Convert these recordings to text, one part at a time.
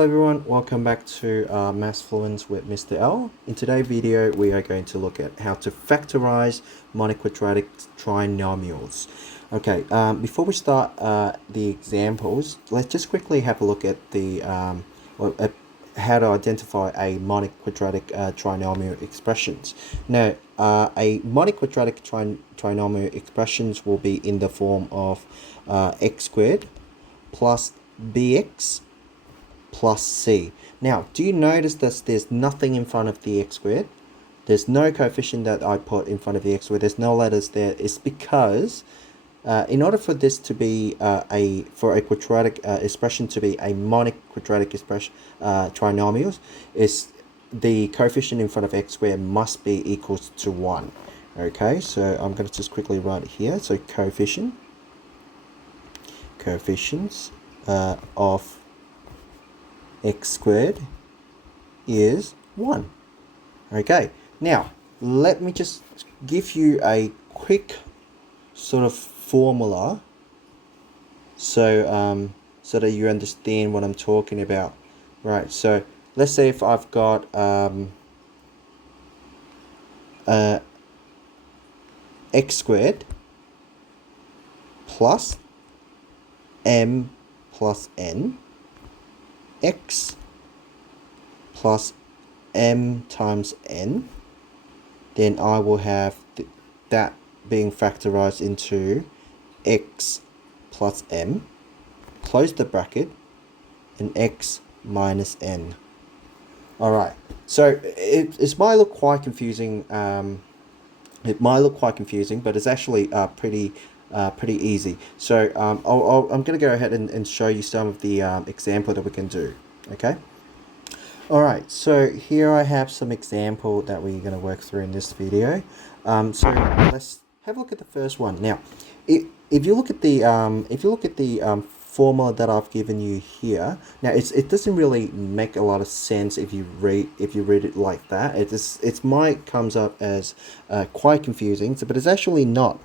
Hello everyone, welcome back to Maths Fluence with Mr. L. In today's video, we are going to look at how to factorize Monic Quadratic Trinomials. Okay, before we start the examples, let's just quickly have a look at the how to identify a Monic Quadratic Trinomial expressions. Now, a Monic Quadratic Trinomial expressions will be in the form of x squared plus bx plus c. Now, do you notice that there's nothing in front of the x squared? There's no coefficient that I put in front of the x squared. There's no letters there. It's because in order for this to be for a quadratic expression to be a Monic Quadratic expression trinomials, is the coefficient in front of x squared must be equals to 1. Okay, so I'm going to just quickly write it here. So coefficients of x squared is 1. Okay, now let me just give you a quick sort of formula so so that you understand what I'm talking about. Right, so let's say if I've got x squared plus m plus n x plus m times n, then I will have that being factorized into x plus m, close the bracket, and x minus n. Alright, so it might look quite confusing. It might look quite confusing, but it's actually pretty easy. So I'm going to go ahead and show you some of the example that we can do. Okay. Alright, so here I have some example that we're going to work through in this video. So let's have a look at the first one. Now, if you look at the formula that I've given you here, now it doesn't really make a lot of sense if you read it like that. It might comes up as quite confusing, but it's actually not.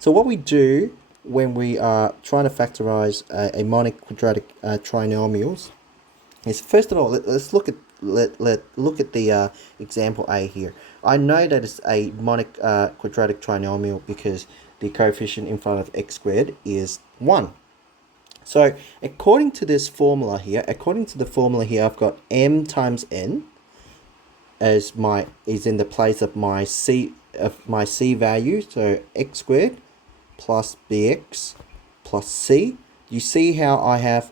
So what we do when we are trying to factorize a Monic Quadratic trinomials is, first of all, let's look at the example A here. I know that it's a Monic Quadratic trinomial because the coefficient in front of x squared is 1. So according to this formula here, I've got m times n as is in the place of my c value. So x squared plus bx plus c. You see how I have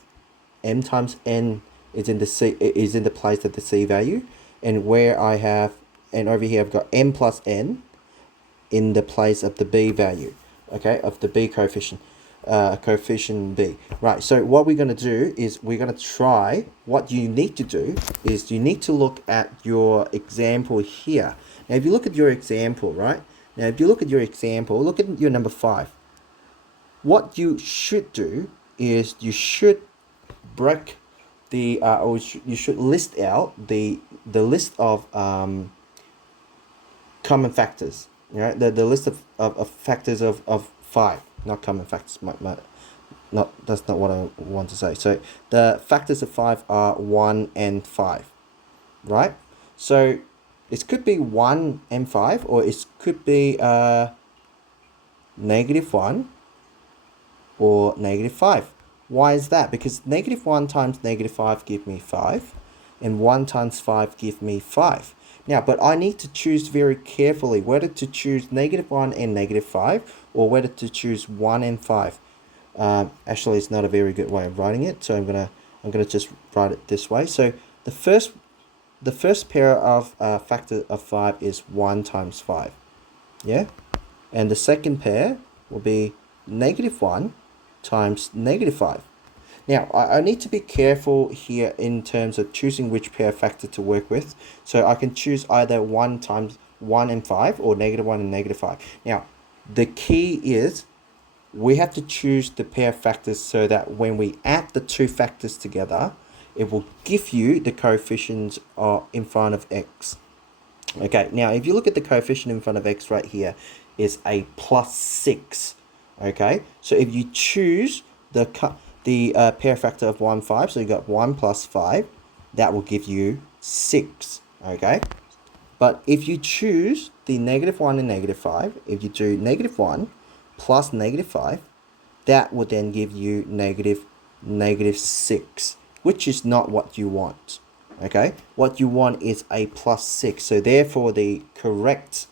m times n is in the place of the c value, and over here I've got m plus n in the place of the b value, okay, of the b coefficient, coefficient b. Right, so what we're going to do is what you need to do is you need to look at your example here. Now if you look at your example, right, look at your number 5. What you should do is you should break the you should list out the list of common factors. Right, the list of factors of 5, not common factors. That's not what I want to say. So the factors of 5 are 1 and 5, right? So it could be 1 and 5, or it could be -1 or -5. Why is that? Because -1 times -5 give me 5, and 1 times 5 give me 5. Now, but I need to choose very carefully whether to choose -1 and -5, or whether to choose 1 and 5. Actually, it's not a very good way of writing it, so I'm gonna just write it this way. So the first pair of factor of 5 is 1 times 5, yeah, and the second pair will be -1 times -5. Now, I need to be careful here in terms of choosing which pair factor to work with. So I can choose either 1 times 1 and 5, or -1 and -5. Now, the key is we have to choose the pair factors so that when we add the two factors together, it will give you the coefficients in front of x. Okay, now if you look at the coefficient in front of x right here, is a +6. Okay, so if you choose the the pair factor of 1, 5. So you got 1 plus 5. That will give you 6. Okay. But if you choose the -1 and -5, if you do -1 plus -5, that would then give you -6, which is not what you want. Okay, what you want is a +6. So therefore the correct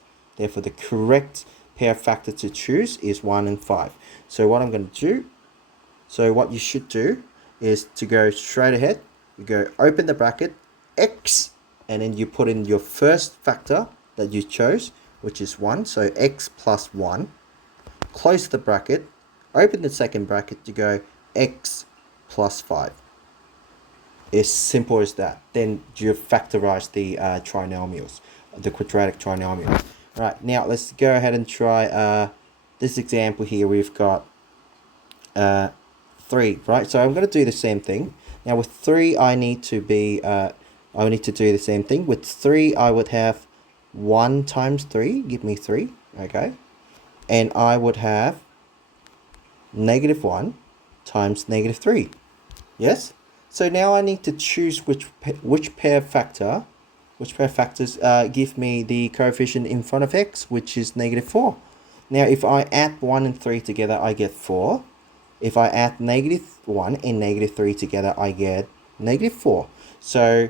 pair factor to choose is 1 and 5. So what I'm going to do, so what you should do is to go straight ahead. You go open the bracket, x, and then you put in your first factor that you chose, which is 1. So x plus 1. Close the bracket, open the second bracket to go x plus 5. It's simple as that. Then you factorize the trinomials, the quadratic trinomials. Right, now let's go ahead and try this example here. We've got 3, right? So I'm going to do the same thing. Now with 3, I need to do the same thing. With 3, I would have 1 times 3, give me 3, okay? And I would have -1 times -3, yes? So now I need to choose which pair factors give me the coefficient in front of x, which is -4. Now if I add 1 and 3 together, I get 4. If I add -1 and -3 together, I get -4. So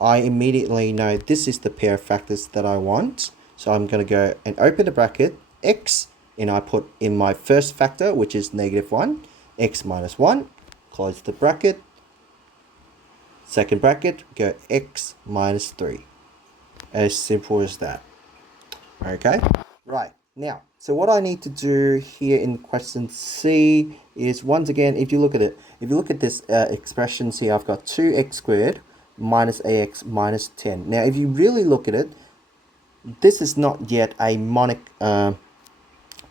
I immediately know this is the pair of factors that I want. So I'm going to go and open the bracket, x, and I put in my first factor, which is -1, x minus 1, close the bracket, second bracket, go x minus 3. As simple as that. Okay, right. Now, so what I need to do here in question C is, once again, if you look at it, if you look at this expressions here, I've got 2x squared minus ax minus 10. Now, if you really look at it, this is not yet a monic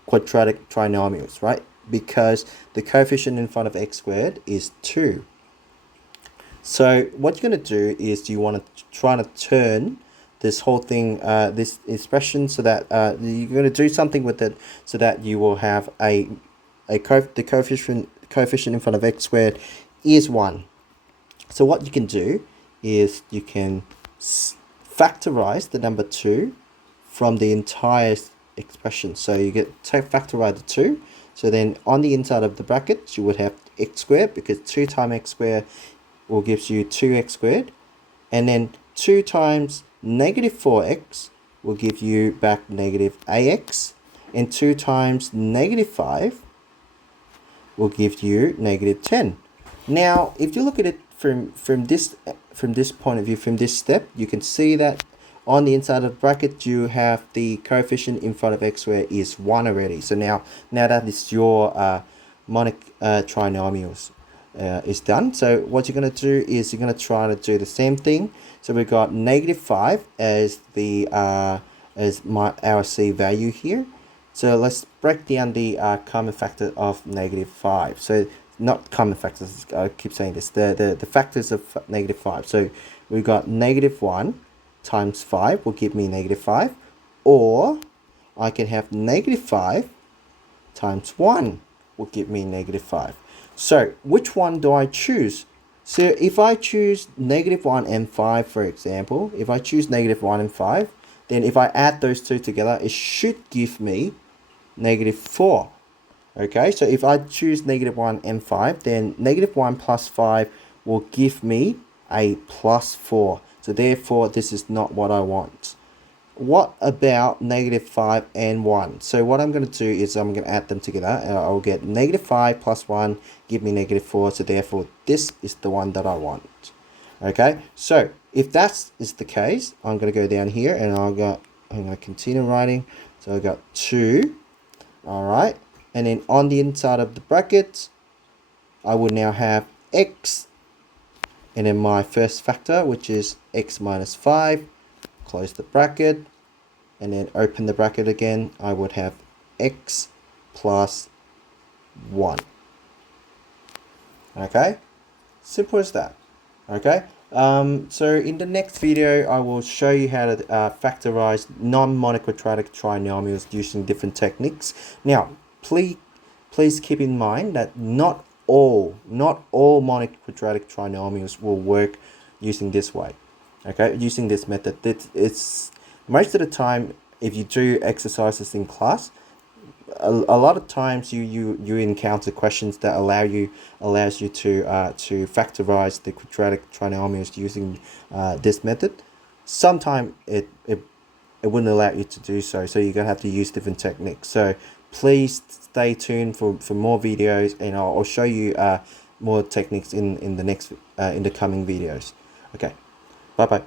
quadratic trinomials, right? Because the coefficient in front of x squared is 2. So what you're going to do is you want to try to turn this whole thing, this expression, so that you're going to do something with it so that you will have the coefficient in front of x squared is 1. So what you can do is you can factorize the number 2 from the entire expression. So you get factorize the 2. So then on the inside of the bracket, you would have x squared, because 2 times x squared will give you 2x squared. And then 2 times -4x will give you back -ax. And 2 times -5 will give you -10. Now, if you look at it from this point of view, from this step, you can see that on the inside of the bracket, you have the coefficient in front of x squared is 1 already. So now that is your monic trinomials is done. So what you're going to do is you're going to try to do the same thing. So we've got -5 as the our c value here. So let's break down the common factor of -5. So not common factors, I keep saying this, the factors of -5. So we've got -1 times 5 will give me -5, or I can have -5 times 1 will give me -5. So which one do I choose? So if I choose -1 and 5, for example, if I choose -1 and 5, then if I add those two together, it should give me -4. Okay, so if I choose -1 and 5, then -1 plus 5 will give me a +4. So therefore, this is not what I want. What about -5 and 1? So what I'm going to do is I'm going to add them together, and I'll get -5 plus 1 give me -4. So therefore, this is the one that I want. Okay, so if that is the case, I'm going to go down here and I'm going to continue writing. So I got 2. All right, and then on the inside of the bracket, I will now have x, and then my first factor, which is x minus 5. Close the bracket, and then open the bracket again. I would have x plus 1. Okay, simple as that. Okay, so in the next video, I will show you how to factorize non-monic quadratic trinomials using different techniques. Now, please keep in mind that not not all Monic quadratic trinomials will work using this way. Okay, using this method. It's most of the time, if you do exercises in class, a lot of times you encounter questions that allows you to factorize the quadratic trinomials using this method. Sometimes it wouldn't allow you to do so, so you're gonna have to use different techniques. So please stay tuned for more videos, and I'll show you more techniques in the next in the coming videos. Okay, bye bye.